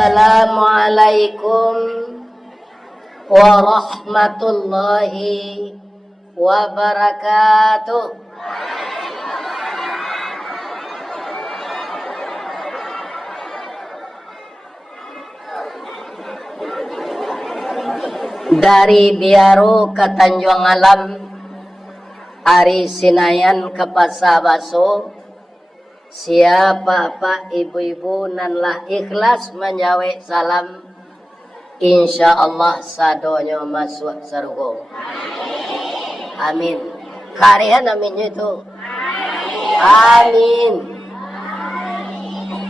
Assalamualaikum warahmatullahi wabarakatuh. Dari Biaro ke Tanjung Alam, Ari Sinayan ke Pasar Baso, siapa pak ibu-ibu nanlah ikhlas menjawab salam, insya Allah sadonyo masuk surga. Amin. Karian aminnya itu. Amin.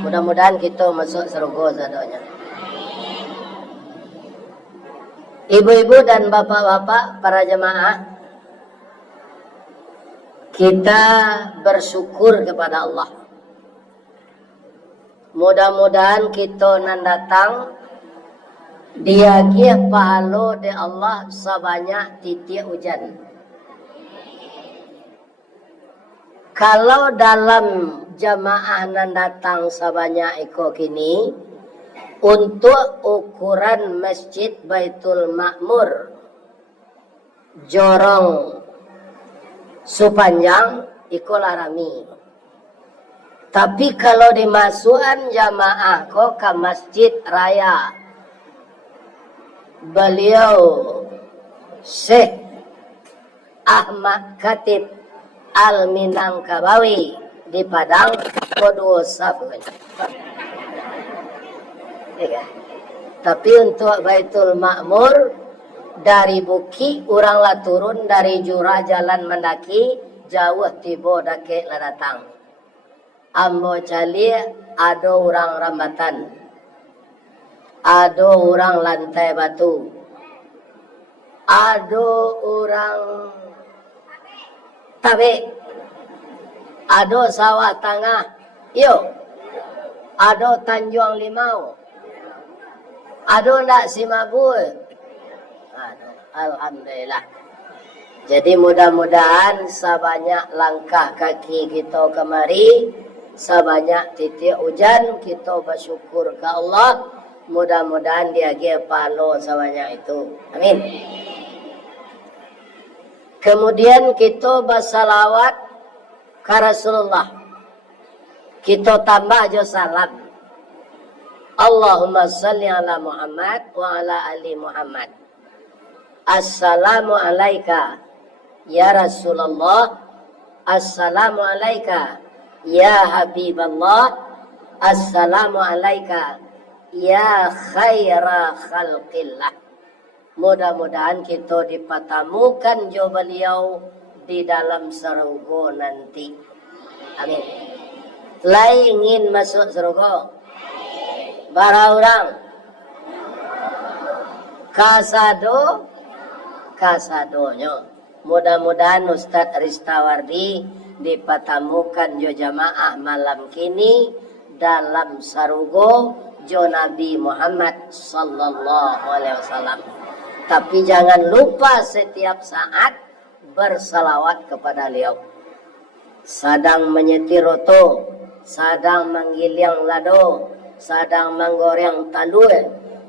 Mudah-mudahan kita masuk surga sadonyo. Ibu-ibu dan bapak-bapak para jemaah, kita bersyukur kepada Allah. Mudah-mudahan kita nan datang diagih pahala de Allah sebanyak titik hujan. Kalau dalam jamaah nan datang sebanyak iko kini, untuk ukuran Masjid Baitul Ma'mur jorong sepanjang ikolah rami. Tapi kalau dimasukan jamaah kok ke Masjid Raya, beliau Syekh Ahmad Khatib Al-Minangkabawi di Padang Kodua Safun. Ya. Tapi untuk Baitul Ma'mur dari Buki orang lah turun, dari Jurah jalan mendaki jauh tiba dake lah datang. Ambo cali ada orang rambatan, ada orang lantai batu, ada orang tabe, ada sawah tengah, yo, ada Tanjung Limau. Aduh nak si mabul. Aduh, alhamdulillah. Jadi mudah-mudahan sebanyak langkah kaki kita kemari, sebanyak titik hujan kita bersyukur ke Allah. Mudah-mudahan dia ge pahala sebanyak itu. Amin. Kemudian kita bersalawat ke Rasulullah. Kita tambah jo salam. Allahumma salli ala Muhammad wa ala ali Muhammad. Assalamu alayka ya Rasulullah. Assalamu alayka ya Habiballah. Assalamu alayka ya khaira khalqillah. Mudah-mudahan kita dipatamukan jo beliau di dalam surga nanti. Amin. Lai ingin masuk surga? Bara orang kasadonyo. Mudah-mudahan Ustadz Ristawardi dipatamukan jo jamaah malam kini dalam sarugo jo Nabi Muhammad sallallahu alaihi wasallam. Tapi jangan lupa setiap saat bersalawat kepada beliau. Sadang menyetir oto, sadang menggiling lado, sedang menggoreng tandur,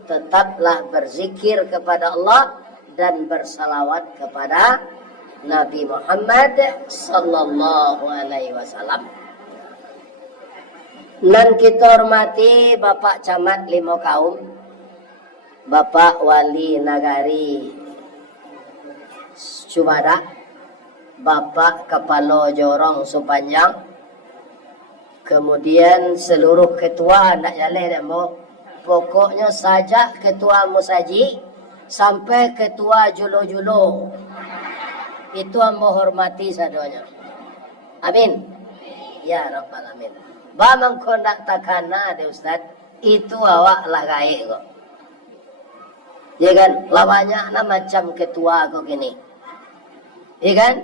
tetaplah berzikir kepada Allah dan bersalawat kepada Nabi Muhammad sallallahu alaihi wasallam. Dan kita hormati Bapak Camat Limo Kaum, Bapak Wali Nagari Cubada, Bapak Kepala Jorong Sepanjang, kemudian seluruh ketua nak jalan dah mo. Pokoknya saja ketua musaji sampai ketua julo-julo. Itu ambo hormati sadonya. Amin. Ya Rabbal Alamin. Ba mangkondak takana de Ustaz, itu awak lah gaik kok. Ya kan, lawanya macam ketua kok gini. Ya kan?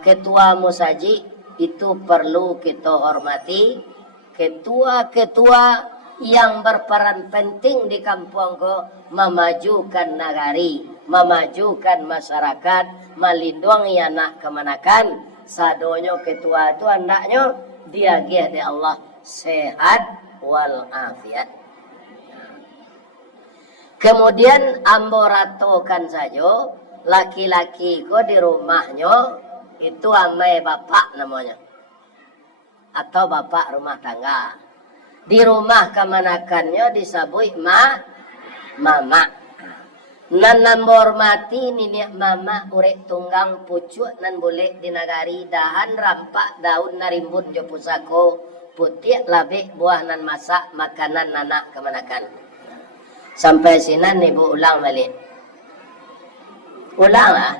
Ketua musaji itu perlu kita hormati. Ketua-ketua yang berperan penting di kampung ko, memajukan nagari, memajukan masyarakat, melindungi anak kemanakan. Sadonyo ketua itu andaknya diagih di Allah sehat wal afiat. Kemudian ambo ratokan saja laki-laki ko di rumahnya itu amai bapak namanya. Atau bapak rumah tangga. Di rumah kemanakannya disabui mama. Nan nambor mati niniak mama urek tunggang pucuk nan boleh dinagari dahan rampak daun narimbun jo pusako putih labik buah nan masak makanan nanak kemanakan. Sampai sinan ibu ulang balik. Ulang lah.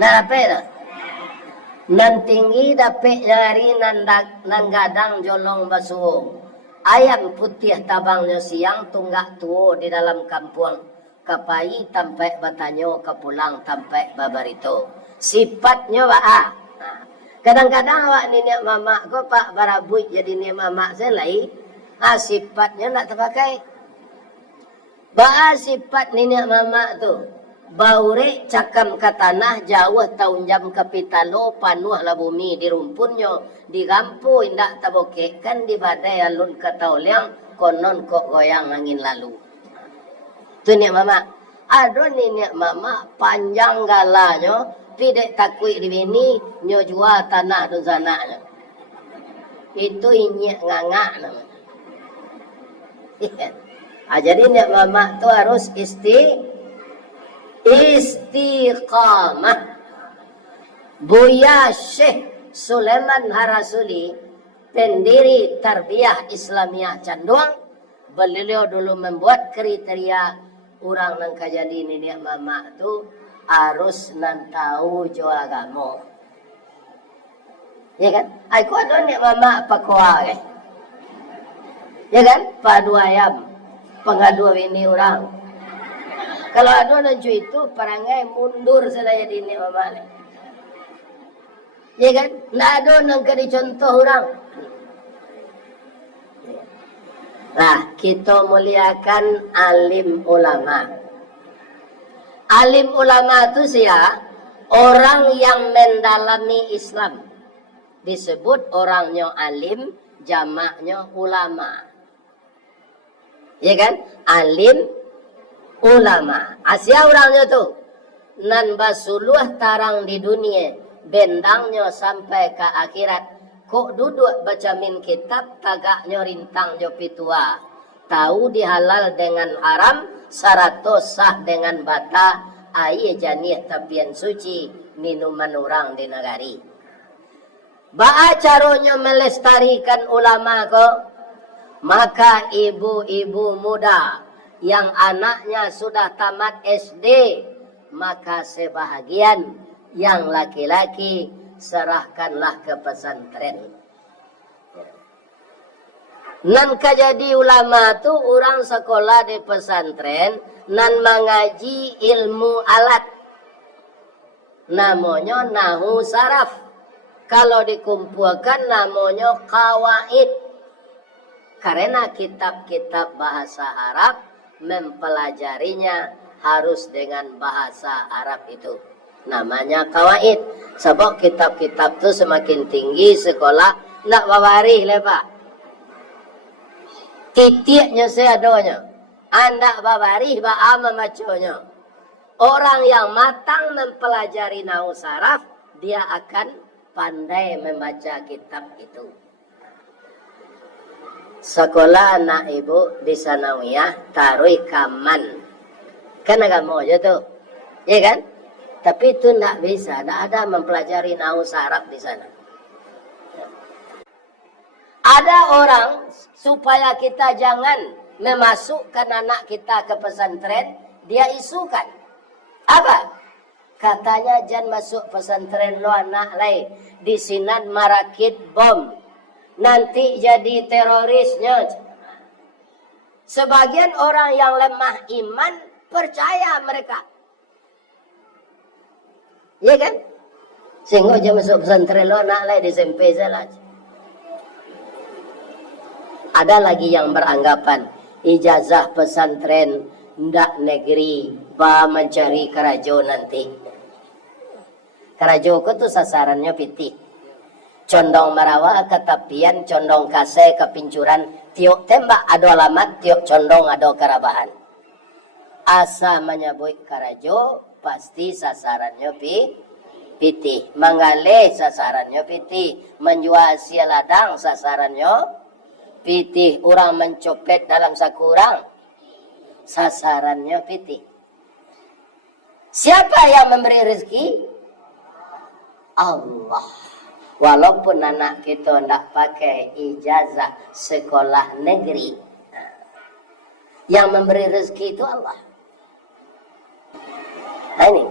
Nah apa itu? Nan tinggi dapet nyari nan gadang jolong basuh. Ayam putih tabangnya siang tunggak tuo di dalam kampung. Kapai tampai batanyo kepulang tampai babarito. Sifatnya waa. Kadang-kadang awak nenek mama ko pak barabui jadi nenek mama selai. Sifatnya nak terpakai. Ba sifat nenek mama tu baure cakam ke tanah jauh tahun jam kapitalo panuh lah bumi di rumpunnya di kampu indak taboke kan di badai alun ke tauliang konon kok goyang angin lalu tu nenek mama ada nenek mama panjang galanya tidak takui di bini nyo jual tanah tu sananya itu inyek ngangak namanya. Jadi nek mama tu harus istiqamah. Buya Syekh Sulaiman Harasuli, pendiri Tarbiyah Islamiyah Canduang, beliau dulu membuat kriteria orang nang kajadi nenek mama tu harus nan tahu jo agama. Ya kan? Aku ada nenek mama pakwa ke? Ya kan? Padu ayam. Pengadu ini orang. Kalau ada nancu itu perangai mundur selaya dini mama. Ya kan? Nggak ada nang kadi contoh orang. Nah, kita muliakan alim ulama. Alim ulama itu siapa? Orang yang mendalami Islam. Disebut orangnya alim, jamaknya ulama. Ya kan? Alim ulama. Asia orangnya tu. Nan basuluh tarang di dunia. Bendangnya sampai ke akhirat. Kok duduk baca min kitab. Tagaknya rintang jo pitua. Tahu dihalal dengan haram. Sarato sah dengan bata. Aye janih tapian suci. Minuman orang di negari. Ba'a caronya melestarikan ulama ko. Maka ibu-ibu muda yang anaknya sudah tamat SD, maka sebahagian yang laki-laki serahkanlah ke pesantren. Nan kajadi ulama tu orang sekolah di pesantren, nan mengaji ilmu alat. Namanya nahu saraf. Kalau dikumpulkan namanya kawaid. Karena kitab-kitab bahasa Arab mempelajarinya harus dengan bahasa Arab itu. Namanya kawaid. Sebab kitab-kitab itu semakin tinggi sekolah. Tidak bawarih lah pak. Titiknya seadanya. Anda bawarih ba'a memacanya. Orang yang matang mempelajari nahu saraf. Dia akan pandai membaca kitab itu. Sekolah anak ibu di Sanawiyah taruh kaman. Kan agama aja tuh. Ya kan? Tapi itu tidak bisa. Tidak ada mempelajari nahu saraf di sana. Ada orang supaya kita jangan memasukkan anak kita ke pesantren. Dia isukan. Apa? Katanya jangan masuk pesantren lo anak lain. Di sinan marakit bom. Nanti jadi terorisnya. Sebagian orang yang lemah iman percaya mereka. Ya kan? Sehingga aja masuk pesantren lo nak lah di SMP saja. Ada lagi yang beranggapan ijazah pesantren ndak negeri ba mencari kerajo nanti. Kerajo itu sasarannya pitih. Condong marawa ketapian, condong kase kepincuran, tiok tembak ado alamat, tiok condong ado karabahan. asa menyebut karajo pasti sasarannya pitih. Mengalih sasarannya pitih. Menjual sia ladang sasarannya pitih. Orang mencopet dalam sakurang sasarannya pitih. Siapa yang memberi rezeki? Allah. Walaupun anak kita tidak pakai ijazah sekolah negeri, yang memberi rezeki itu Allah. Nah ini,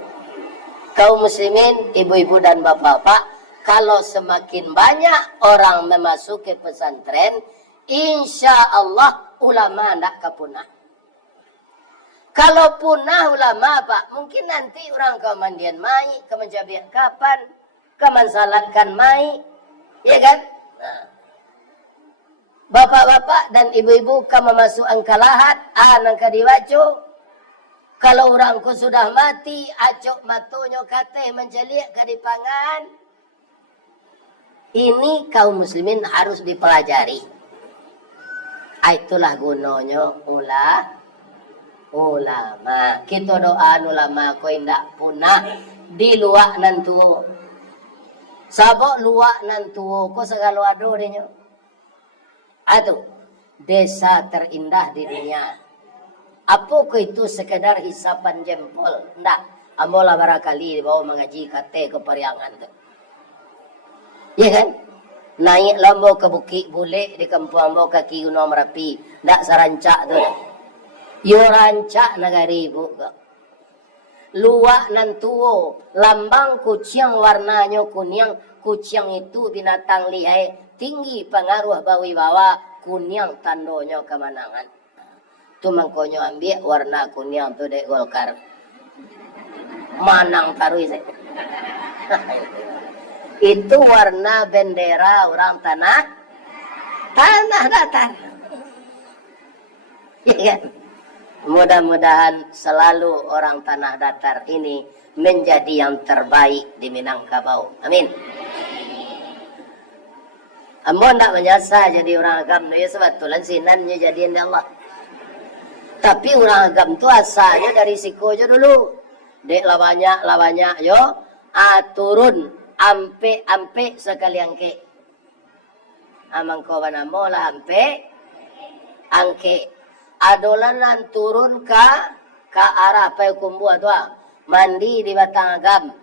kaum muslimin, ibu-ibu dan bapak-bapak, kalau semakin banyak orang memasuki pesantren, insya Allah ulama tidak kepunah. Kalau punah ulama, Pak, mungkin nanti orang kemandian mai, kemenjabian kapan, kemensalatkan mai, ya kan? Nah. Bapak-bapak dan ibu-ibu kamu masuk angkalahat, nangka diwacu. Kalau orangku sudah mati, acok matonyo kateh menjelik ke dipangan. Ini kaum muslimin harus dipelajari. Itulah gunanya ulama. Kita doa ulama ko indak punah di luak nantu. Sabok luak nantu ko segala ado dinyo. Aduh, desa terindah di dunia. Apa itu sekedar hisapan jempol? Ndak. Amola barakali bawa mengaji kate ke Pariangan tu. Ya kan? Naik lambo ke Bukit Bule di kampung ambo kaki Gunung Merapi. Ndak sarancak tu. Yo rancak negari ibu. Luak nan tuo, lambang kucing warnanya kuning. Kucing itu binatang lihai, tinggi pengaruh bawi bawa, kuning tandonya kemenangan. Tu mangkonyo ambil warna kuning tu dek Golkar. Manang tarui saya. Itu warna bendera orang tanah datar. Ya. Mudah-mudahan selalu orang tanah datar ini menjadi yang terbaik di Minangkabau. Amin. Ambo nak menyasa jadi orang agam, ya sebetulnya sinannya jadiin Allah. Tapi orang agam tu asalnya dari siko je dulu. Dek labanyak yo. Turun ampe sekali angke. Amang ko banamo lah ampe angke. Adolanan turun ke arah Payakumbu atau mandi di Batang Agam.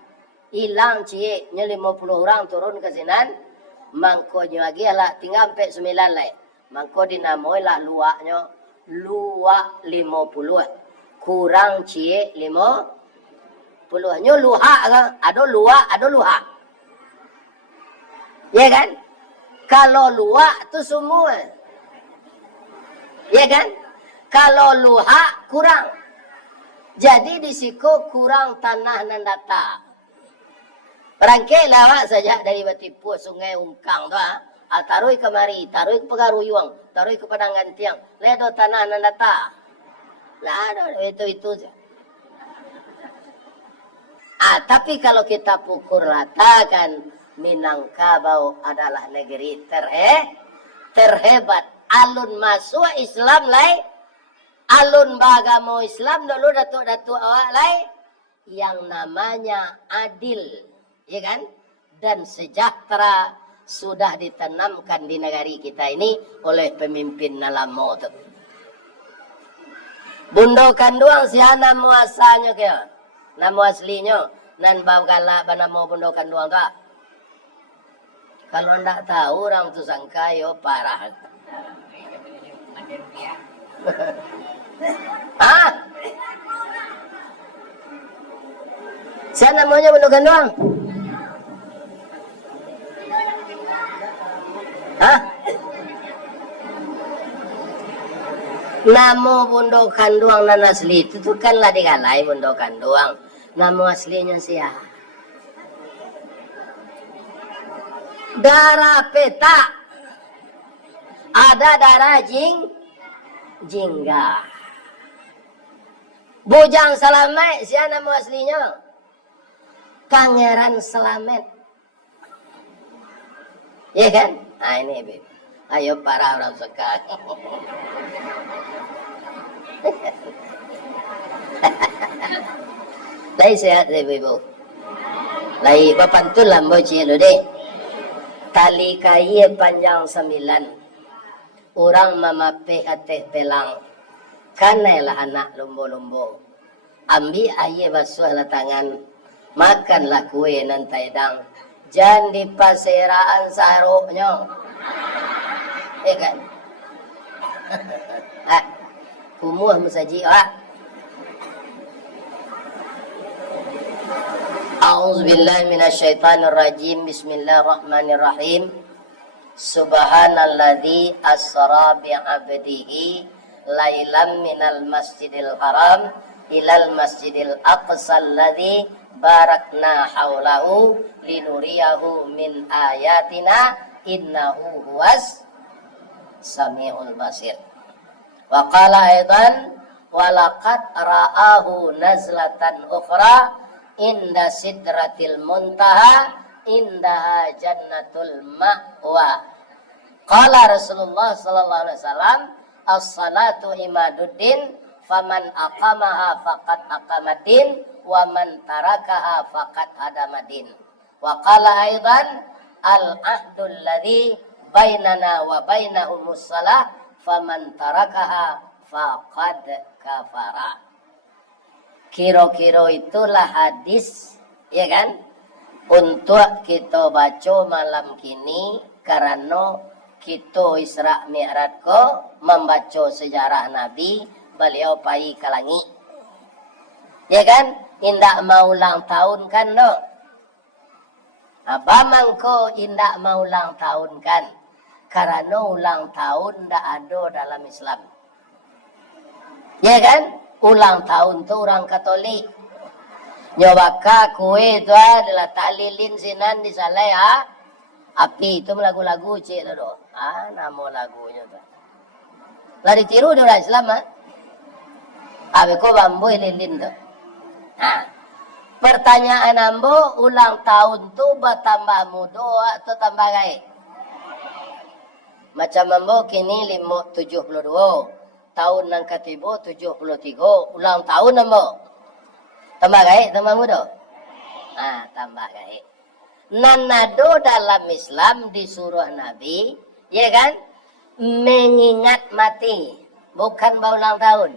Hilang cie 50 orang turun ke sinan. Mangko lagi lah tinggal sampai 9 lah. Mangko dinamoi lah luaknya. Luak 50 kurang cie 50 nyo luha kan ada luha ya kan kalau luak tu semua ya kan kalau luha kurang jadi di siku kurang tanah nan data rangkai lawak saja dari Batipu Sungai Ungkang tu tarui kemari, tarui ke Pegaruyuang, tarui ke Padang Gantiang. Ledo tanah nandata. Lah ada itu saja. Tapi kalau kita pukul rata kan Minangkabau adalah negeri terhebat. Alun masuk Islam lai, alun bagamo Islam dulu datuk awak lai yang namanya adil, ya kan? Dan sejahtera. Sudah ditanamkan di negeri kita ini oleh pemimpin nalamo tu. Bundo kanduang siapa nama asalnya kaya? Nama aslinya nan bau galak banamo bundo kanduang tak? Kalau ndak tahu orang tu sangka yo parah. Siapa namanya bundo kanduang? Namo bundo kanduang nan asli itu tu kan lah digalai bundo kanduang. Namo aslinya siapa? Darah peta. Ada darah jingga. Bujang Salamet siapa nama aslinya? Pangeran Slamet. Ya kan? Ini Beb. Ayo para orang sekarang. Lai sehat ibu-ibu. Lai papantul lambo cilo deh. Tali kayu panjang 9. Orang mamape ateh pelang. Kanailah anak lumbo-lumbo. Ambil air basuh lah tangan. Makanlah kue nan taidang. Jangan di pasiraan saruknya. Ya kan? Kumuh musaji. A'udzubillahi minasyaitonirrajim. Bismillahirrahmanirrahim. Subhanalladzi asra bi'abdihi lailan minal masjidil haram ilal masjidil aqsa alladzi barakna haulahu linuriyahu min ayatina innahu huwas samiul basir. Wa qala aidan walaqad ra'ahu nazlatan ukhra inda sidratil muntaha indaha jannatul ma'wa. Qala Rasulullah sallallahu alaihi wasallam as-salatu imaduddin faman aqamaha faqad aqamaddin wa man tarakaha faqad hadamadin. Wa qala aidan al-ahdul ladzi bainana wa bainahumus salah faman tarakaha faqad kafara. Kira-kira itulah hadis, ya kan? Untuk kita baca malam kini karena kita Isra Mi'raj ko membaca sejarah Nabi, beliau pai ke langit. Ya kan? Indak mau ulang tahun kan no? Apa mangko indak mau ulang tahun kan? Karena ulang tahun ndak ada dalam Islam. Ya kan? Ulang tahun tu orang Katolik. Nyobaka kue tu adalah tak lilin sinan di salai api itu lagu-lagu cik tu. Nama lagunya tu. Lah ditiru di orang Islam Abe ko bambu lilin tu. Pertanyaan ambo ulang tahun tu bertambah muda atau tambah gaya? Macam ambo kini 72. Tahun nang katibo 73. Ulang tahun ambo. Tambah gaya, tambah muda? Tambah gaya. Nanado dalam Islam disuruh Nabi, ya kan? Mengingat mati. Bukan ulang tahun.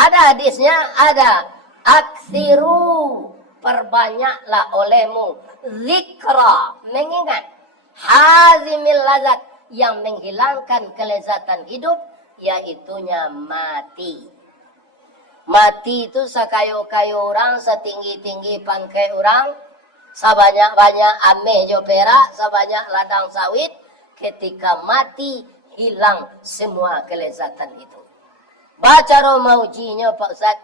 Ada hadisnya, ada. Aksiru, perbanyaklah olehmu. Zikra, mengingat. Hazimil lazat, yang menghilangkan kelezatan hidup, yaitunya mati. Mati itu sakayo-kayo orang, setinggi-tinggi pangkai orang, sebanyak-banyak ameh jo perak, sebanyak ladang sawit, ketika mati hilang semua kelezatan itu. Baca romaujinya Pak Ustaz,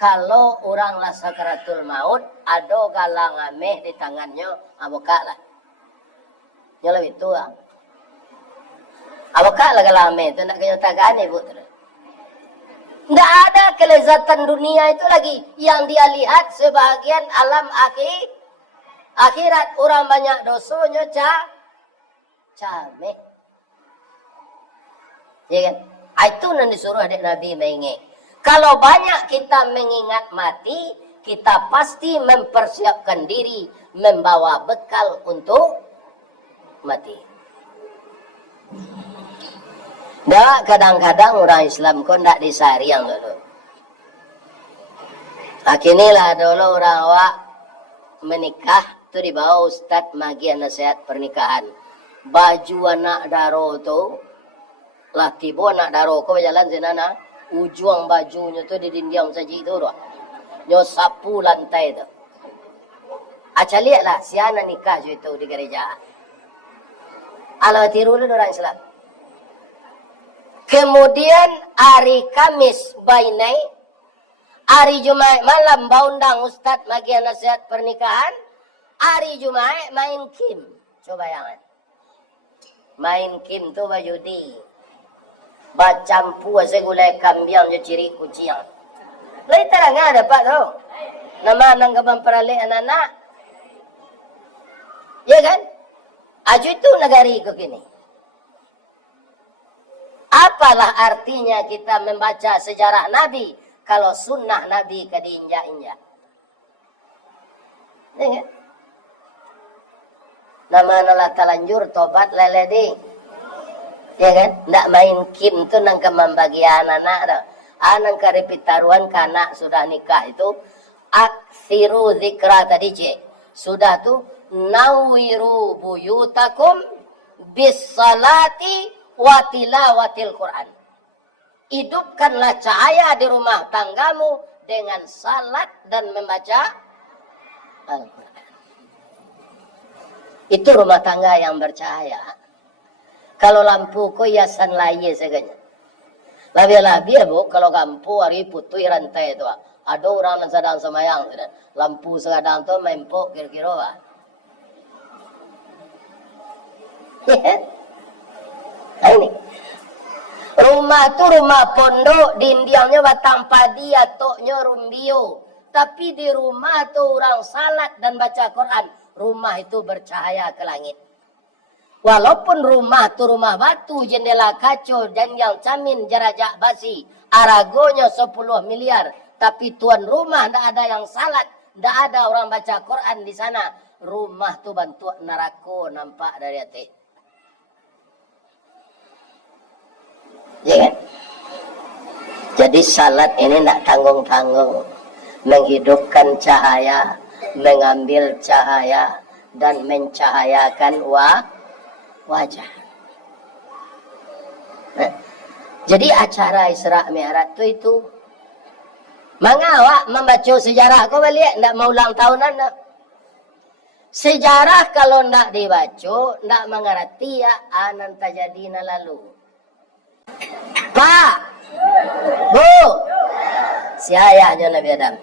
kalau orang lah sakaratul maut, ada galang ameh di tangannya, buka lah. Yang lebih tua. Apakah lagi itu nak kenyataan ibu tu? Tidak ada kelezatan dunia itu lagi yang dia lihat sebahagian alam akhirat. Orang banyak dosanya camik. Ya kan? Itu yang disuruh adik Nabi mengingat. Kalau banyak kita mengingat mati, kita pasti mempersiapkan diri membawa bekal untuk mati. Dah kadang-kadang orang Islam kau ndak disariang dulu. Akhirnya dulu orang awak menikah tu dibawa ustaz magi nasihat pernikahan. Baju anak daro tu lah tiba anak daro kau berjalan senana ujung bajunya tu di dinding saji tu doh. Nyo sapu lantai tu. Acha lihatlah siana nikah itu di gereja. Ala tiru dulu orang Islam. Kemudian hari Kamis bainai, hari Jumat malam baundang Ustaz bagian nasihat pernikahan, hari Jumat main kim. Coba bayangan. Main kim tu bajudi. Bacampu ase gulai kambing je ciri kucing. Lai terang ada pak tu. Nama nang gaban perale anak-anak. Ya kan? Aju itu negari ke kini. Apalah artinya kita membaca sejarah Nabi kalau sunnah Nabi ke diinjak-injak. Ya kan? Nama nalah talanjur tobat leledi. Ya kan? Ndak main kim tu nang kemambagian anak dah. Anang karipitaruan kanak sudah nikah itu aksiru zikra tadi cik. Sudah tu nawiru buyutakum bis salati wa tilawatil Quran. Hidupkanlah cahaya di rumah tanggamu dengan salat dan membaca Al-Quran. Itu rumah tangga yang bercahaya. Kalau lampu ko hiasan laye seganya. Labi-labi ya bu, kalau lampu hari putih rantai itu. Ada orang yang sedang semayang. Lampu sekadang tu mempok kira-kira. Nah ini. Rumah tu rumah pondok, dindiangnya batang padi, atoknya rumbio. Tapi di rumah tu orang salat dan baca Quran. Rumah itu bercahaya ke langit. Walaupun rumah tu rumah batu, jendela kaca dan yang camin jerajak basi, aragonya 10 miliar, tapi tuan rumah tidak ada yang salat, tidak ada orang baca Quran di sana. Rumah tu bantu neraka nampak dari hati. Ya kan? Jadi salat ini tidak tanggung-tanggung, menghidupkan cahaya, mengambil cahaya dan mencahayakan wajah. Nah, jadi acara Isra Mi'raj itu mengawak membaca sejarah. Kau balik ndak mau ulang tahunan nak. Sejarah kalau ndak dibaca, ndak mengerti ya anan tajadina lalu. Pak, Bu, si ayahnya Nabi Adam.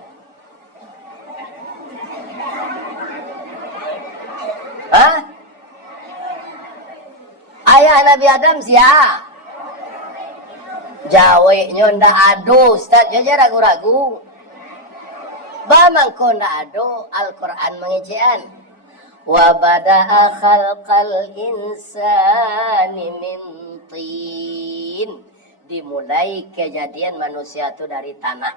Hah? Ayah Nabi Adam siapa? Jawabnya ndak ada, Ustaz. Jadi ragu-ragu. Bamangko ndak ada Al-Quran mengijian. Wa bada'a khalqal insani min tin. Dimulai kejadian manusia itu dari tanah.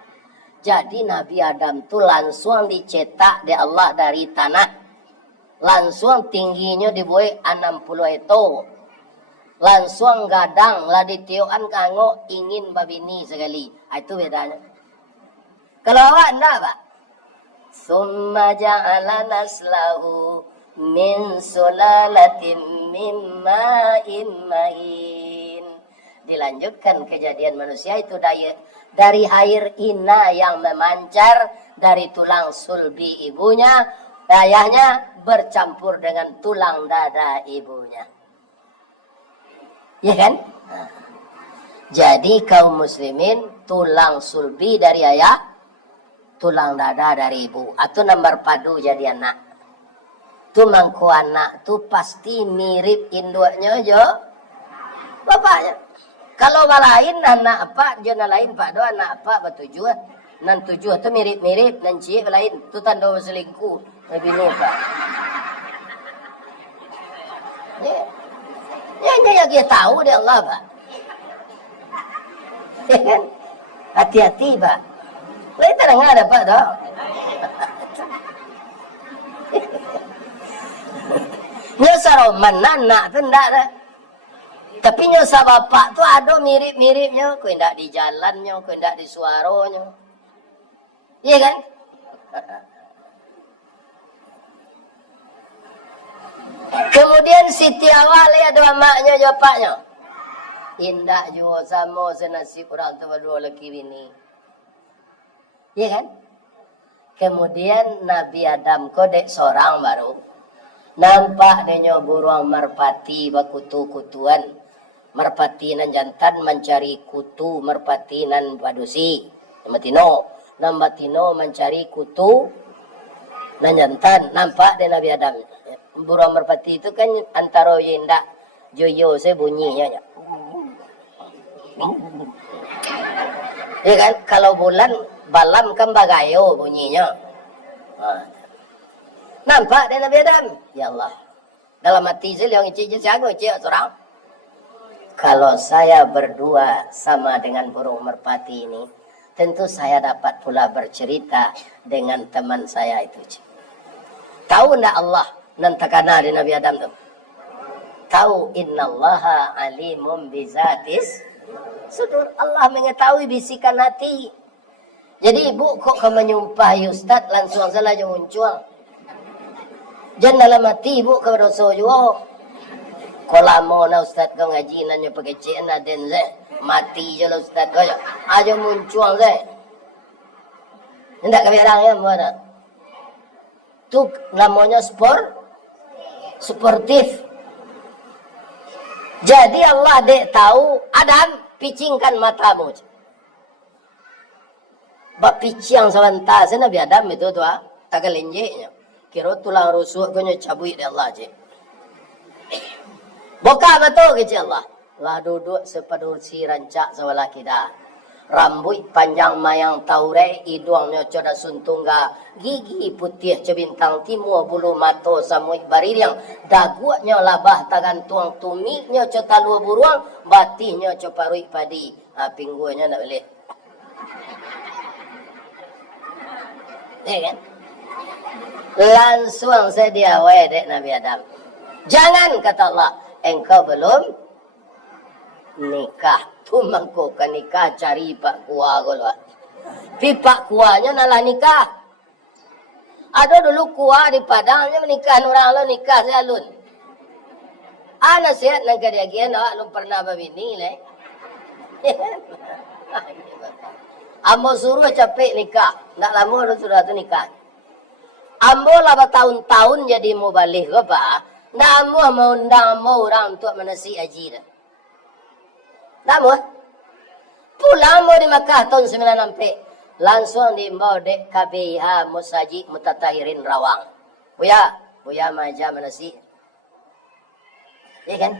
Jadi Nabi Adam itu langsung dicetak di Allah dari tanah. Langsung tingginya dibuat 60 itu. Langsung gadang lah ditioan kanggo ingin babini sekali. Itu bedanya. Kalau awak enggak pak. Summa ja'ala naslahu min sulalatin mimma'in mahin. Dilanjutkan kejadian manusia itu dari air ina yang memancar dari tulang sulbi ibunya, ayahnya bercampur dengan tulang dada ibunya. Ya kan? Nah. Jadi kaum muslimin tulang sulbi dari ayah, tulang dada dari ibu. Atau nomor padu jadi anak. Tu mangku anak tu pasti mirip induknya aja bapaknya. Kalau lain anak apa, jangan lain pak do anak apa bertujuh. Nan tujuh tu mirip-mirip, nan cik lain. Tu tanda selingkuh. Lebih ni pak. Ya. Yang dia tahu dia Allah pak. Hati-hati pak. Lain tak dengar ada pak dah. Nyasa roman anak tu ndak dah. Tapi nyasa bapak tu ada mirip-miripnya. Kau ndak di jalannya, kau ndak di suaranya. Iya kan? Kemudian Siti Awal ada maknya bapaknya. Indah juga sama senasib orang tua dua lelaki bini. Iya kan? Kemudian Nabi Adam kodek seorang baru. Nampak dia buruang merpati bakutu-kutuan. Merpati nan jantan mencari kutu merpati nan padusi. Namatino. Namatino mencari kutu nan jantan. Nampak dia Nabi Adam. Buruang merpati itu kan antara yendak joyo saya bunyinya. Ya kan? Kalau bulan balam kan bagayo bunyinya. Nampak dia Nabi Adam? Ya Allah. Dalam hati saya yang icik jago icik seorang. Kalau saya berdua sama dengan burung merpati ini, Tentu saya dapat pula bercerita dengan teman saya itu. Tahu enggak Allah nantakana di Nabi Adam itu? Tahu, innallaha alimum bizatis sudur. Allah mengetahui bisikan hati. Jadi ibu kok kamu menyumpahi Ustaz langsung saja muncul. Jangan dalam hati ibu kau dosa juga. Kalau lama na Ustaz kau ngaji nanya pakai cina den ze. Mati je lah Ustaz kau. Aja muncul ze. Tidak keberang ya mana? Itu namanya sportif. Jadi Allah dek tahu, Adam picingkan matamu. Bap picing sebentar sana Nabi Adam itu tu tak kelenjeknya. Kira tulang rusuk kau cabut dari Allah je. Buka betul ke Allah. Lah duduk sepaduh si rancak sewala kita. Rambut panjang mayang taure, hidungnya coda suntungga, gigi putih cebintang timur, bulu mato samui baririang, dagunya labah tagantuang tumiknya cota luar buruang, batihnya coparui padi, pinggunya nak boleh. Kan? Langsung sedia wedek Nabi Adam. Jangan kata Allah, engkau belum nikah. Tu mangko kan nikah cari pak kuah golwa. Pi pak kuahnya nalah nikah. Ada dulu kuah di Padangnya menikah orang lo nikah sealun. Ana sehat nang kadiagian awak lu pernah babini le. Ambo suruh capek nikah, ndak lama sudah tu nikah. Ambo lah bertahun-tahun jadi mau balik ke pak. Ndak ambo mau undang ambo orang untuk menasi haji dah. Namun, pulang mau di Makkah tahun 96. Langsung diimbau dek KBIH Musaji Mutatahirin Rawang. Buya maja menasi. Ya kan?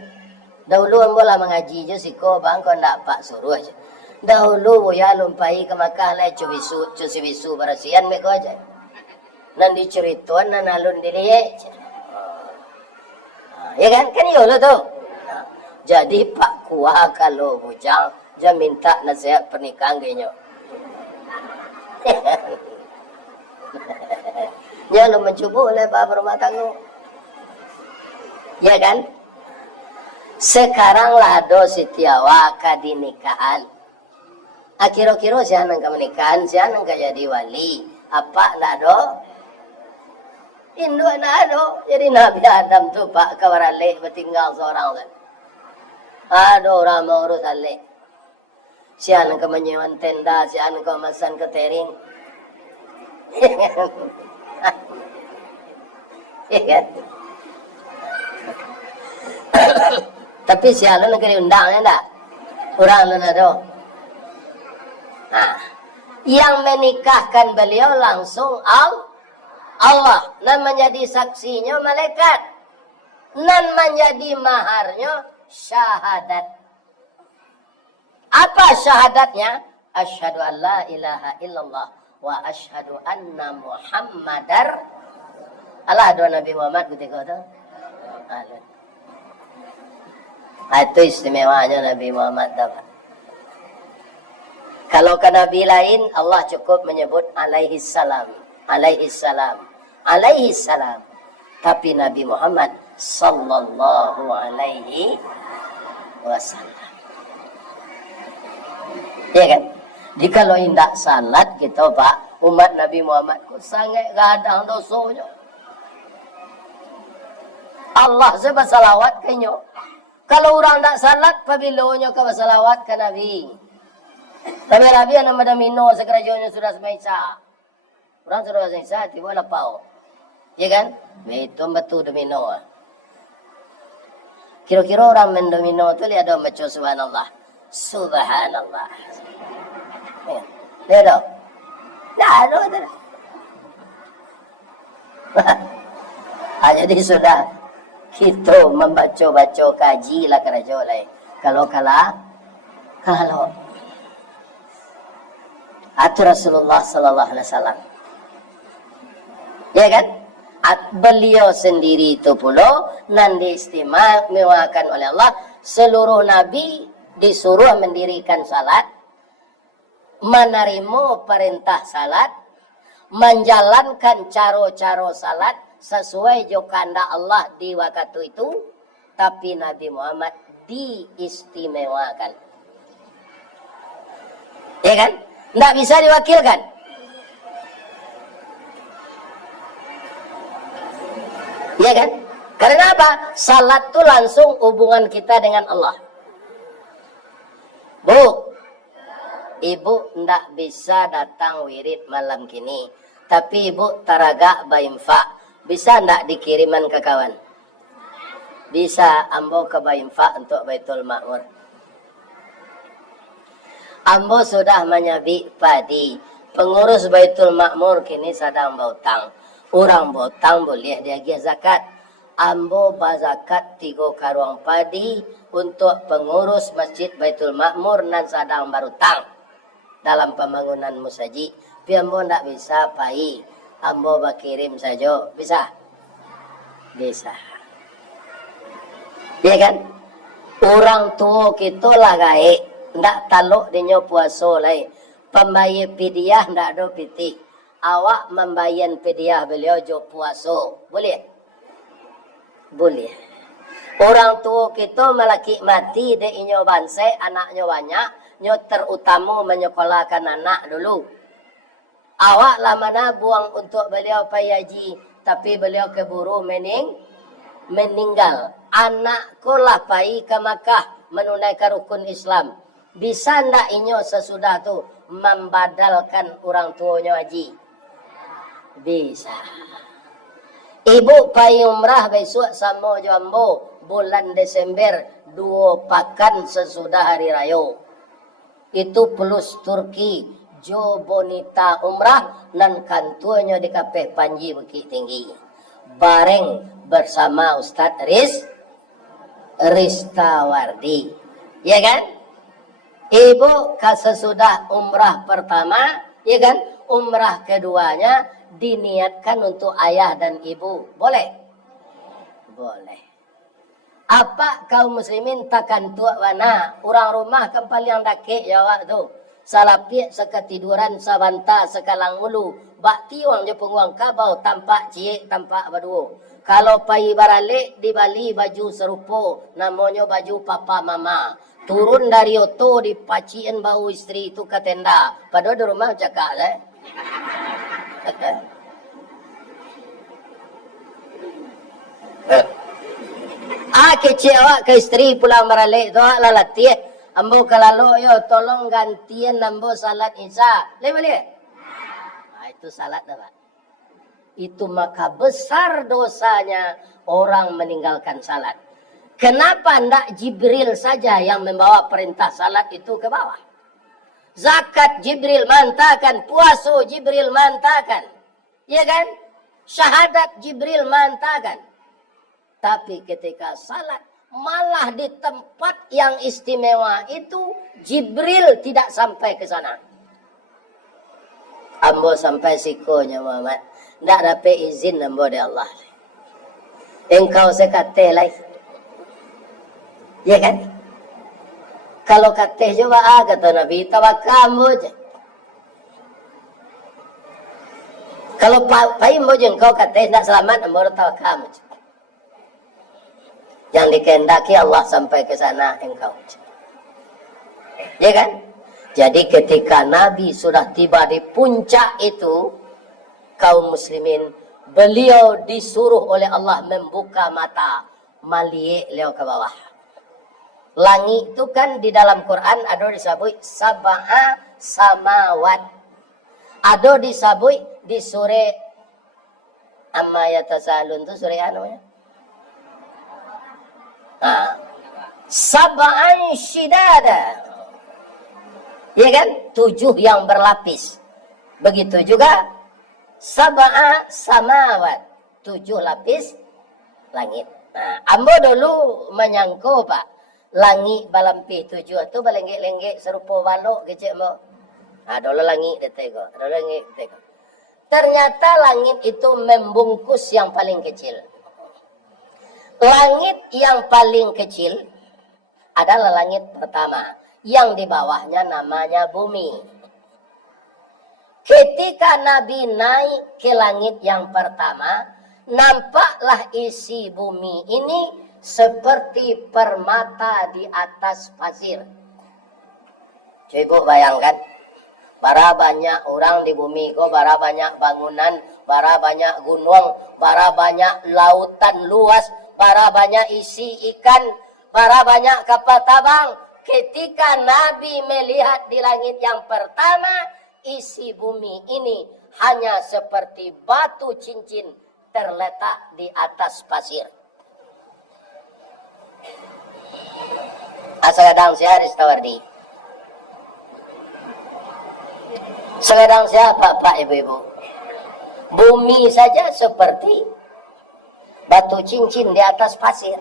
Dahulu ambo lah mengaji je siko bang kau ndak pak suruh aja. Dahulu buya lumpai ke Makkah lah cuci bisu berasihan mek aja. Nan dicerituan nan alun dilihat. Ya kan? Kan yo tu. Jadi Pak Kuah kalau bujang, dia minta nasihat pernikahan kayaknya. Ya lu mencubu oleh Pak berumah tangga. Ya kan? Sekarang lah do sitiawa di nikahan. Kira-kira siapa yang menikahan, siapa yang jadi wali. Apa nak do? Indo nak do. Jadi Nabi Adam tu Pak kawarale bertinggal seorang tu. Aduh orang mau urus alik. Sian ke menyewan tenda, sian ke masan catering. Tapi sian lu negeri undang ya enggak? Orang lu nado. Nah, yang menikahkan beliau langsung Allah, dan menjadi saksinya malaikat, dan menjadi maharnya syahadat. Apa syahadatnya? Asyhadu an la ilaha illallah wa asyhadu anna Muhammadar. Allah doa Nabi Muhammad ketika itu. Itu istimewanya Nabi Muhammad dapat. Kalau ke Nabi lain Allah cukup menyebut alaihi salam, alaihi salam, alaihi salam. Tapi Nabi Muhammad sallallahu alaihi wasallam. Ya kan? Jadi kalau tidak salat kita Pak, umat Nabi Muhammad kok sangat gadang dosanya. Allah sebab salawat kenyo. Kalau orang tak salat, pabilonyo ke salawat ke Nabi. Tapi Nabi yang nama mino sekerajonya sudah semaica. Orang sudah semaica, tiba lapau. Ya kan? Itu betul domino. Kira-kira orang mendomino tu lihat ada macam subhanallah. Subhanallah. Lihat tak? Tak ada. Jadi sudah kita membaca-baca kaji lah kerja lain. Kalau atur Rasulullah sallallahu alaihi wasallam. Ya kan? Beliau sendiri itu pula nan diistimewakan oleh Allah. Seluruh nabi disuruh mendirikan salat. menerima perintah salat, menjalankan cara-cara salat sesuai jo kehendak Allah di waktu itu, tapi Nabi Muhammad diistimewakan. Ya kan? Tidak bisa diwakilkan. Ya kan? Karena apa? Salat itu langsung hubungan kita dengan Allah. Bu, ibu tidak bisa datang wirid malam kini, tapi ibu taraga baimfa. Bisa tidak dikiriman ke kawan? Bisa, ambo ke baimfa untuk Baitul Ma'mur. Ambo sudah menyabi padi. Pengurus Baitul Ma'mur kini sedang bautang. Orang bautang boleh dia zakat. Ambo bazakat 3 karung padi untuk pengurus Masjid Baitul Ma'mur dan sedang berutang dalam pembangunan musaji. Tapi ambo tidak bisa pai. Ambo bakirim saja. Bisa? Bisa. Ya kan? Orang tua kita lah gaik. Tidak taluk dinyo puasa lai. Pembayar pidiah tidak ada pitih. Awak membayar pidiah beliau jo puasa. Boleh? Boleh. Orang tua kita melaki mati de inyo bansai, anaknya banyak, nyo terutama menyekolahkan anak dulu. Awak lah mana buang untuk beliau payaji, tapi beliau keburu meninggal. Anakku lah pai ke Makkah menunaikan rukun Islam. Bisa ndak inyo sesudah tu membadalkan orang tuanya haji? Bisa. Ibu pai umrah besok sama jambo bulan Desember 2 pekan sesudah hari raya. Itu plus Turki, Jo Bonita umrah dan kantuanya di Kape Panji Bukit Tinggi. Bareng bersama Ustadz Ristawardi. Ya kan? Ibu sesudah umrah pertama, ya kan? Umrah keduanya diniatkan untuk ayah dan ibu. Boleh? Boleh. Apa kaum muslimin takkan tua wana? Orang rumah kembali yang dake jawab tu. Salapik seketiduran sabanta sekalang ulu. Bakti orang je penguang kabau tampak ciek tampak berdua. Kalau pai baralik di Bali baju serupa. Namanya baju papa mama. Turun dari oto dipaciin bau istri itu ke tenda. Padahal di rumah cakap lah. Kecewa ke istri pulang baralik tu lalati. Ambo kalau yo tolong gantian ambo salat isya. Boleh? Itu salat apa? Itu maka besar dosanya orang meninggalkan salat. Kenapa ndak Jibril saja yang membawa perintah salat itu ke bawah? Zakat Jibril mantakan, puasa Jibril mantakan. Ya kan? Syahadat Jibril mantakan. Tapi ketika salat malah di tempat yang istimewa itu Jibril tidak sampai ke sana. Ambo sampai sikonya Muhammad. Ndak dapat izin ambo dari Allah. Engkau sekate lagi. Ya kan? Kalau kata juga kata Nabi tawakal moja. Kalau pai moja engkau kata tidak selamat ambo tawakal moja. Yang dikehendaki Allah sampai ke sana engkau. Ya kan? Jadi ketika Nabi sudah tiba di puncak itu, kaum muslimin, beliau disuruh oleh Allah membuka mata, melihat beliau ke bawah. Langit itu kan di dalam Quran ada disebut sab'a samawat. Ada disebut di surah Amma Yatasalun itu surah apa namanya? Sab'an shidada. Ya kan? 7 yang berlapis. Begitu juga sab'a samawat. 7 lapis langit. Ambo dulu menyangka Pak. Langit balampi 7 tu balenggek-lenggek serupa balok kecil mo. Dulu langit dia tengok. Dulu langit tengok. Ternyata langit itu membungkus yang paling kecil. Langit yang paling kecil adalah langit pertama. Yang di bawahnya namanya bumi. Ketika Nabi naik ke langit yang pertama, nampaklah isi bumi ini seperti permata di atas pasir. Coba bayangkan, bara banyak orang di bumi kok, bara banyak bangunan, bara banyak gunung, bara banyak lautan luas, bara banyak isi ikan, bara banyak kapal tabang. Ketika Nabi melihat di langit yang pertama, isi bumi ini hanya seperti batu cincin terletak di atas pasir. Asadang Syahris Tawardi. Sekarang siapa Pak Ibu-Ibu? Bumi saja seperti batu cincin di atas pasir.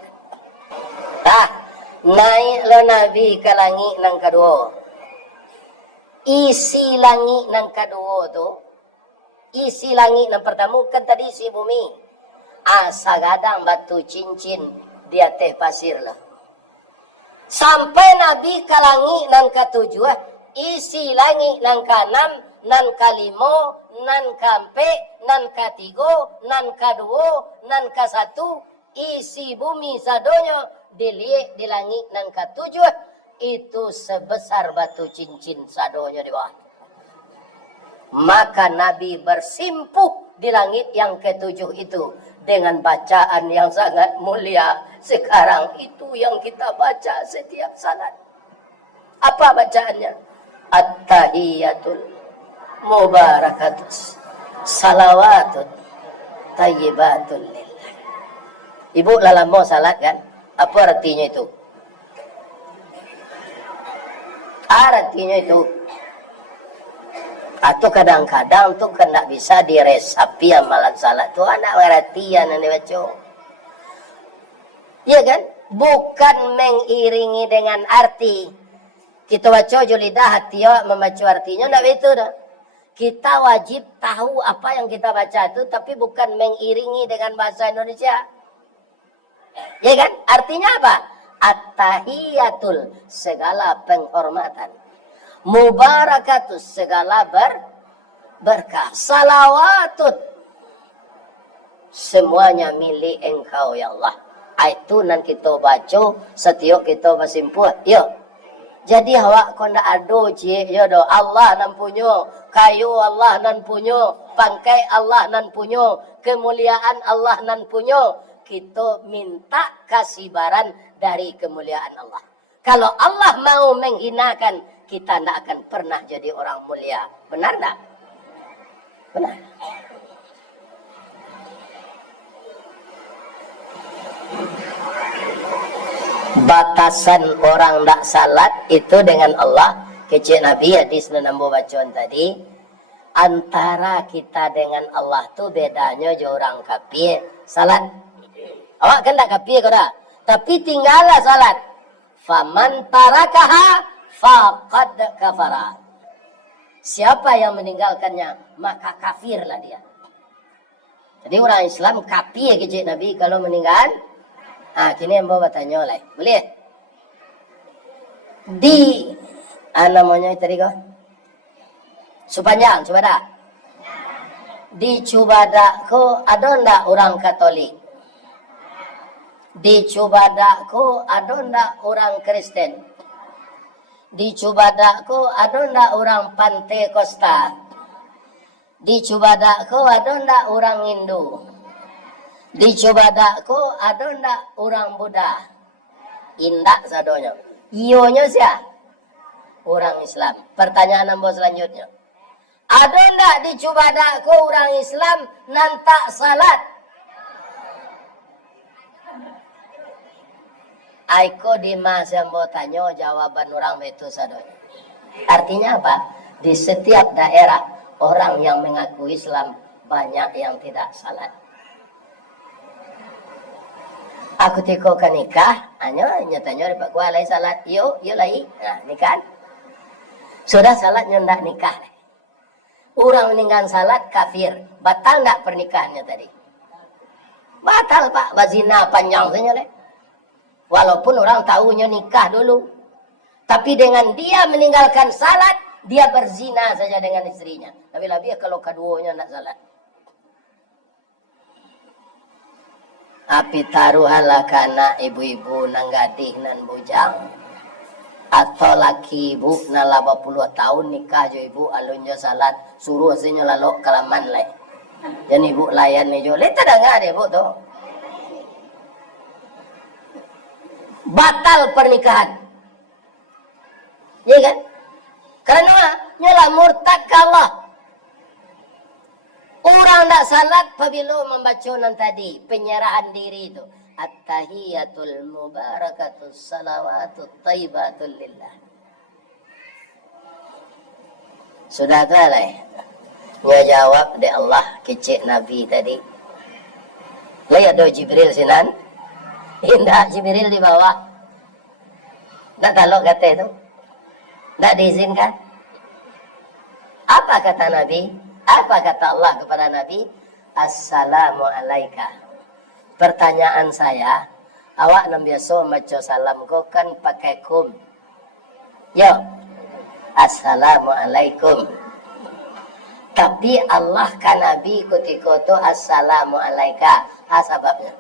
Naiklah Nabi ke langit yang kedua. Isi langit yang kedua tu, isi langit yang pertama kan tadi isi bumi. Sagadang batu cincin di atas pasir lah. Sampai Nabi ke langit yang ketujuh, isi langit yang keenam, yang kelima, yang keempat, yang ketiga, yang kedua, yang kesatu, isi bumi sadonya dilihat di langit yang ketujuh itu sebesar batu cincin sadonya di bawah. Maka Nabi bersimpuh di langit yang ketujuh itu dengan bacaan yang sangat mulia. Sekarang itu yang kita baca setiap salat. Apa bacaannya? At-tahiyatul mubarakatus salawatun tayyibatun lillah. Ibu dalam mau salat kan? Apa artinya itu? Artinya itu, atau kadang-kadang tuh kena bisa diresapi amalan salat tuh anak perhatian yang dibaca. Iya kan? Bukan mengiringi dengan arti. Kita baca julidah hati membaca artinya, enggak itu dah. Kita wajib tahu apa yang kita baca itu, tapi bukan mengiringi dengan bahasa Indonesia. Ya kan? Artinya apa? At-tahiyatul, segala penghormatan. Mubarakatus, segala berkah. Salawatut, semuanya milik Engkau ya Allah. Itu nan kita baca setiap kita bersimpuh. Yuk. Jadi awak kau ndak ado cie ya do. Allah nan punya, kayu Allah nan punya, pangkai Allah nan punya, kemuliaan Allah nan punya. Kita minta kasibaran dari kemuliaan Allah. Kalau Allah mau menghinakan, kita tidak akan pernah jadi orang mulia. Benar tak? Benar. Batasan orang tak salat itu dengan Allah. Kecil Nabi hadis nambu bacaan tadi. Antara kita dengan Allah tu bedanya je orang kafir salat. Awak kan tak kafir kau dah. Tapi tinggallah salat. Faman tarakaha faqad kafara. Siapa yang meninggalkannya, maka kafirlah dia. Jadi orang Islam kafir kecil Nabi kalau meninggal. Kini yang bawa tanya oleh. Boleh? Di namanya tadi kau? Sepanjang Cubada. Di Cubada ko ada ndak orang Katolik? Di Cubadaku ada ndak orang Kristen? Di Cubadaku ada ndak orang Pantekosta? Di Cubadaku ada ndak orang Hindu? Di Cubadaku ada ndak orang Buddha? Indak sadonya. Iyonya siapa? Orang Islam. Pertanyaan nombor selanjutnya. Ada ndak di Cubadaku orang Islam nantak salat? Aiko di masa yang mau tanya jawaban orang itu sadonya. Artinya apa? Di setiap daerah orang yang mengaku Islam banyak yang tidak salat. Aku tiko ke nikah, nyatanya dapat kualai salat, yuk lagi, nikah. Sudah salat ndak nikah. Orang meninggal salat kafir, batal ndak pernikahannya tadi? Batal Pak, bazina panjang saja leh. Walaupun orang tahunya nikah dulu. Tapi dengan dia meninggalkan salat, Dia berzina saja dengan istrinya. Lebih-lebih kalau keduanya nak salat. Api taruhalah kana ibu-ibu nang gadih nan bujang. Atau laki ibu na 80 tahun nikah jo ibu alunjo salat suruh sinyo lalok kalaman le. Jadi ibu layan ni jo. Leta dengar deh ibu tu. Batal pernikahan. Ya kan? Karena nyola murtad ke Allah. Orang tak salat apabila membaca nan tadi penyerahan diri itu. At-tahiyatul mubarakatus salawatut thayyibatul lillah. Sudah tahu lah. Dia jawab de Allah kecik Nabi tadi. Lihat do Jibril sinan. Indah Jibril di bawah. Tak talok kata itu. Tak diizinkan. Apa kata Nabi? Apa kata Allah kepada Nabi? Assalamu alaika. Pertanyaan saya, awak nam biasa maca salam ko kan pakai kum. Yo. Assalamu alaikum. Tapi Allah kan Nabi ketika itu assalamu alaika. Apa sebabnya?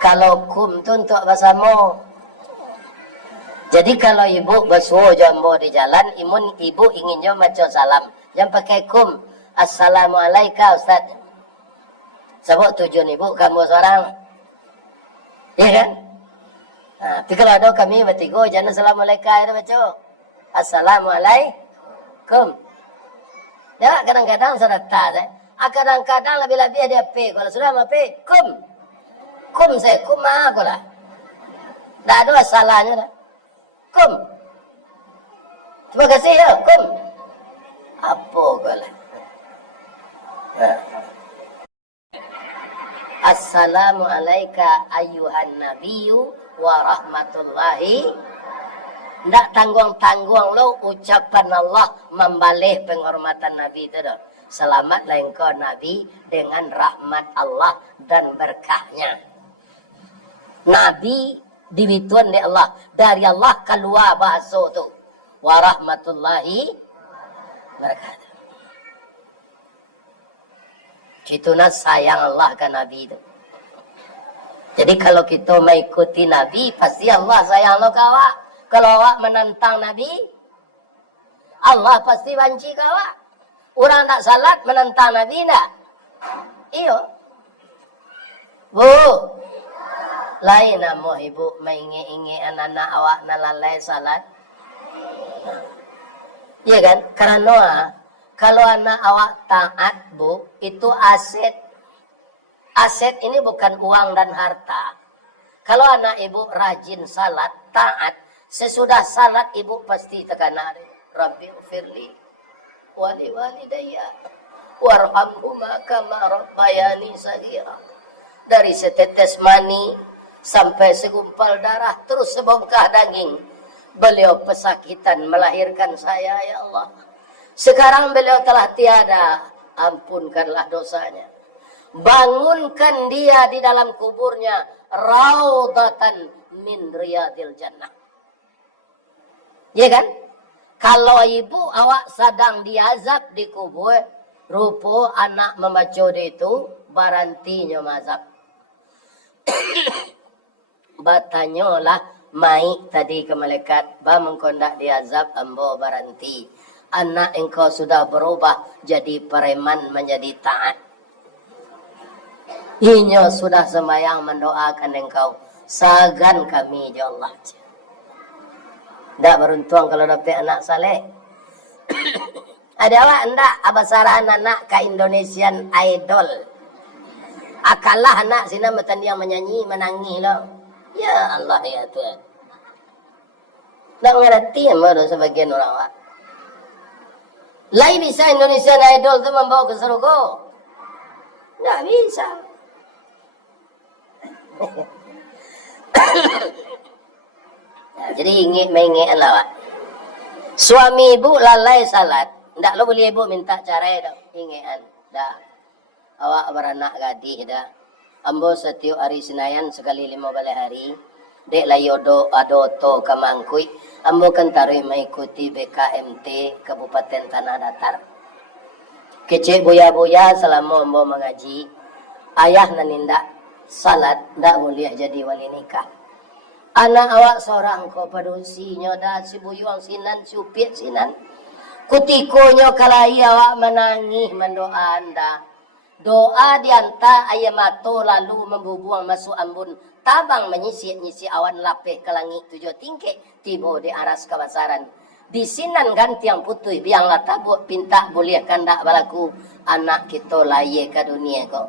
Kalau kum tu untuk bersama. Jadi kalau ibu bersuruh jambo di jalan, ibu ingin jom baca salam. Yang pakai kum. Assalamualaikum Ustaz. Sebab tujuan ibu kamu seorang. Ya kan? Nah, tapi kalau ada kami bertiga, jangan Assalamualaikum itu baca. Assalamualaikum. Ya, kadang-kadang sudah tak. Kadang-kadang lebih-lebih ada P. Kalau sudah apa P? Kum. Kum saya, kum aku lah. Tak ada salahnya dah. Kum. Terima kasih ya, kum. Apa kau lah? Assalamualaikum ayuhan nabiyyu wa rahmatullahi. Tidak tanggung-tanggung lo ucapan Allah membalih penghormatan Nabi itu dah. Selamatlah engkau Nabi dengan rahmat Allah dan berkahnya. Nabi dibituan di Allah. Dari Allah keluar bahasa tu. Wa rahmatullahi barakatuh. Itulah sayang Allah ke Nabi itu. Jadi kalau kita mengikuti Nabi, pasti Allah sayang lo kawa. Kalau awak menentang Nabi, Allah pasti benci kawa. Orang tak salat menentang Nabi tak? Iyo. Bu. Lain nama ibu mengingi-ingi anak-anak awak nalalai salat. Iya kan? Karena kalau anak awak taat, bu, itu aset. Aset ini bukan uang dan harta. Kalau anak ibu rajin salat, taat, sesudah salat ibu pasti tekanan. Rabbi ufirli, wali walidayya, warhamhuma kama rabbayani saghira. Dari setetes mani sampai segumpal darah, terus sebongkah daging. Beliau pesakitan melahirkan saya, ya Allah. Sekarang beliau telah tiada, ampunkanlah dosanya. Bangunkan dia di dalam kuburnya, raudatan min riyadil jannah. Ya kan? Kalau ibu awak sedang diazab di kubur, rupa anak membaca itu, barantinya mazab. Batanyolah mai tadi ke malaikat, ba mengkondak diazab ambo baranti. Anak engkau sudah berubah jadi preman menjadi taat. Inyo sudah sembahyang mendoakan engkau. Sagan kami ya Allah. Tak beruntung kalau dapat anak saleh. Ada awak enggak abasara anak ke Indonesian Idol. Akalah anak sini matan yang menyanyi menangis lo. Ya Allah ya Tuhan. Tak mengerti baru sebagian orang awak. Lai bisa Indonesian Idol tu membawa ke surga? Tak bisa. Jadi ingin lah. Suami ibu lalai salat. Tak lo boleh ibu minta cara dah. Ingitan. Dah. Awak beranak gadis dah. Ambo setiap hari Senayan sekali 15 hari. Dek layo do ado to kamangkui. Ambo kan tarui mengikuti BKMT Kabupaten Tanah Datar. Kecil buya-buya selama ambo mengaji. Ayah nanindak salat ndak boleh jadi wali nikah. Anak awak seorang ko padusinya dah si buyuang sinan si upiat sinan. Kutikonya kalai awak menangis mendoa anda. Doa dianta ayamato lalu membubuang masuk ambun. Tabang menyisi awan lapeh ke langit tujuh tingkek. Tiba di aras kawasaran. Di sinan ganti yang putih biang latabuk pinta boleh kandak balaku. Anak kita laye ke dunia kau.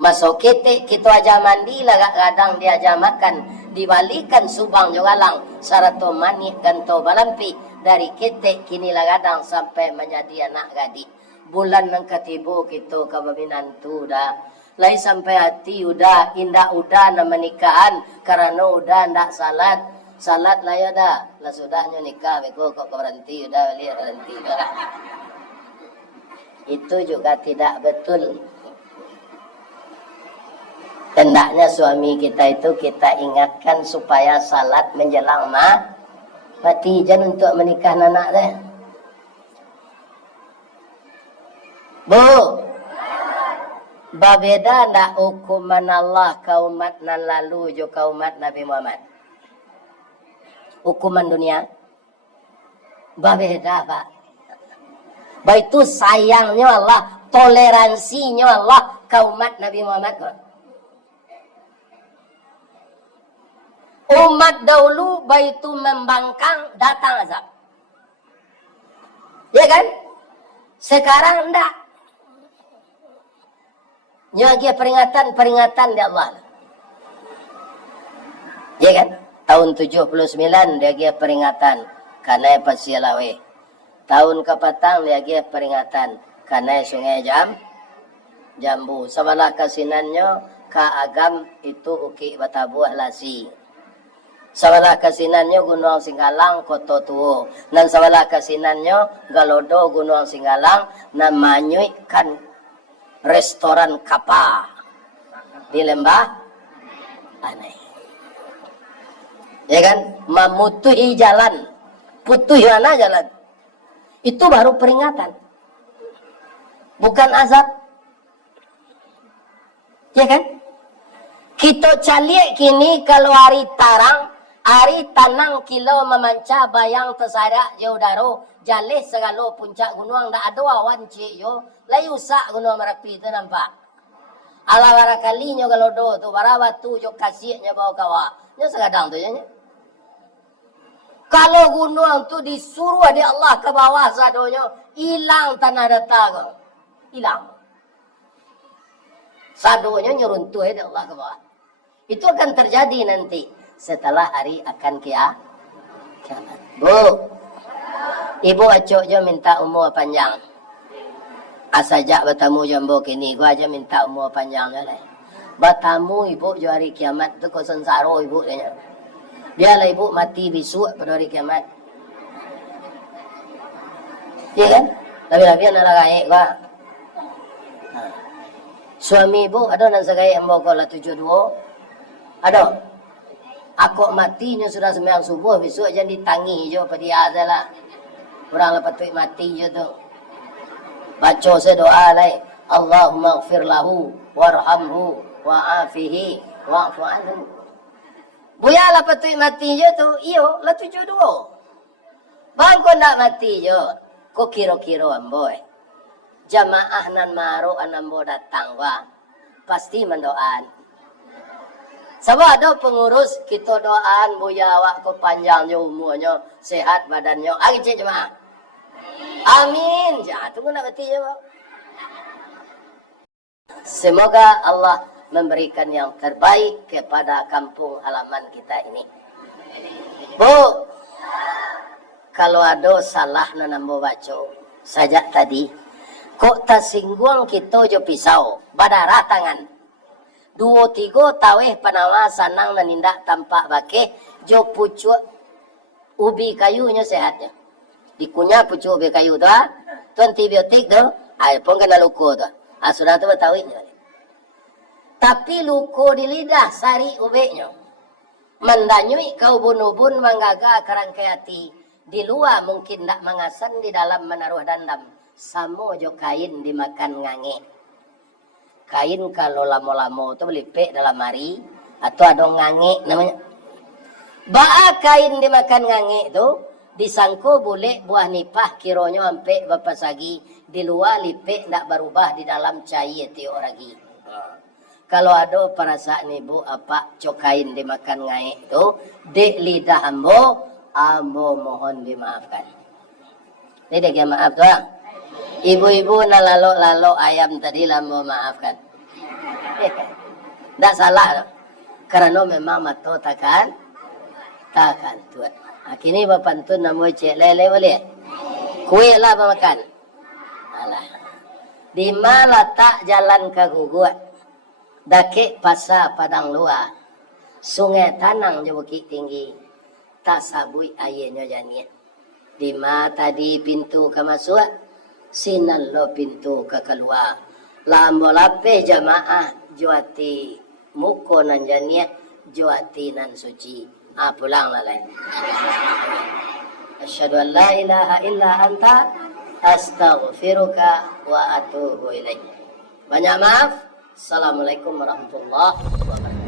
Masuk kita aja mandi lagak kadang dia aja makan. Dibalikan subang jogalang. Sarato manik ganto balampi. Dari ketek kini lagadang sampai menjadi anak gadis. Bulan nang katibo kita kababinan tu dah. Lai sampai hati udah indah udah na menikahan karena udah ndak salat. Salat lah ya dah. Lah sudahnya nikah beko kok berhenti udah lihat berhenti dah. Itu juga tidak betul. Hendaknya suami kita itu kita ingatkan supaya salat menjelang mati jangan untuk menikah anak deh. Bu, babeda ndak hukuman Allah kaumat nan lalu jo kaumat Nabi Muhammad. Hukuman dunia babeda pak. Baik itu sayangnya Allah, toleransinya Allah kaumat Nabi Muhammad. Umat dahulu baitu membangkang datang azab. Ya kan? Sekarang enggak. Nyagia peringatan di Allah. Ya kan? Tahun 79 dia peringatan karena pasialawe. Tahun kapatang dia peringatan karena sungai Jambu. Sabalah kasinannya ka agam itu uki batabuah lasi. Sabalah kasinannya Gunung Singgalang Koto Tuo. Dan sabalah kasinannya Galodo Gunung Singgalang nan manyui kan restoran kapal di Lembah Anai. Ya kan? Memutuhi jalan. Putuhi mana jalan? Itu baru peringatan. Bukan azab. Ya kan? Kita caliak kini kalau hari tarang, hari tanang kilo memanca bayang tersadak jauh daro, jalih segalo puncak gunung dak ada awan cik yo, layu sak gunung Merapi itu nampak. Ala barakalinya kalau do tu barawatu jo kasihnya bawa kawa, nya segadang tu nya. Kalau gunung tu disuruh di Allah ke bawah sadonya, hilang tanah datang, hilang. Sadonya nyeruntuh di Allah ke bawah. Itu akan terjadi nanti setelah hari akan kiamat. Bu, ibu acok je minta umur panjang. Asajak bertamu jambu kini, gua aja minta umur panjang je lah. Bertamu ibu je hari kiamat tu kau sensaro ibu dia. Biarlah ibu mati besok pada hari kiamat. Ya kan? Lebih-lebih nak lagai gua. Suami ibu ada nan sagai ambo kau lah 72. Ada. Aku matinya sudah sembahyang subuh besok jangan ditangi je pada dia azalah. Orang lepas tu mati je tu. Baca saya doa lai. Allahumma ighfir lahu warhamhu wa'afihi wa'fu anhu. Buya lepas tu mati je tu, iyo lah 72. Bang kau nak mati je. Kau kira-kira amboy. Jamaah nan maru anambo datang wa. Pasti mendoan. Sebab ada pengurus kita doaan buya awak ko panjangnya umurnya, sehat badannya. Ari cik jemaah. Amin. Ja, tunggu nak mati je, Pak. Semoga Allah memberikan yang terbaik kepada kampung halaman kita ini. Bu, kalau ada salah nanambo baca sajak tadi, kok tersinggung kita jo pisau, badara tangan. 2-3 taweh panawa sanang nanindak tampak bakeh, jo pucuk ubi kayunya sehatnya. Dikunyah pucuk ubi kayu tu, tu antibiotik tu, air pun kena luka tu. Sudah tu bertawihnya. Tapi luka di lidah sari ubinya. Mendanyui kau bunubun manggaga kerangkai hati. Di luar mungkin tak mengasan, di dalam menaruh dandam. Samo jo kain dimakan ngange. Kain kalau lamo-lamo itu melipik dalam hari. Atau ada ngange namanya. Ba'a kain dimakan ngange itu. Disangko boleh buah nipah kironyo sampai bapak sagi. Di luar lipik tak berubah, di dalam cair tiok lagi. Kalau ada perasaan ibu apa cokain dimakan ngai itu di lidah ambo mohon dimaafkan. Ini dia maaf tuh. Ibu-ibu na lalo ayam tadi lambo maafkan. Tak salah. Karena memang mato takkan tuan. Kini bapak tu namo cek lele boleh. Kue lah makan. Alah. Di mana tak jalan ke guguat. Dake pasar padang luar. Sungai tanang je bukit tinggi. Tak sabui airnya janian. Di mana tadi pintu ke masuk. Sinan lo pintu ke keluar. Lambo lape jamaah. Juati muko nan janian. Juati nan suci. Pulang lah lain. Asyhadu an la ilaha illa anta. Astaghfiruka wa atubu ilaik. Banyak maaf. Assalamualaikum warahmatullahi wabarakatuh.